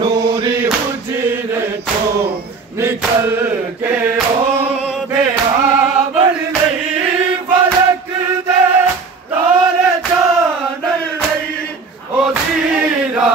नूरी हुजरे तो निकल के ओ तेरा बन नहीं फलक दे तारे जान नहीं ओ जीरा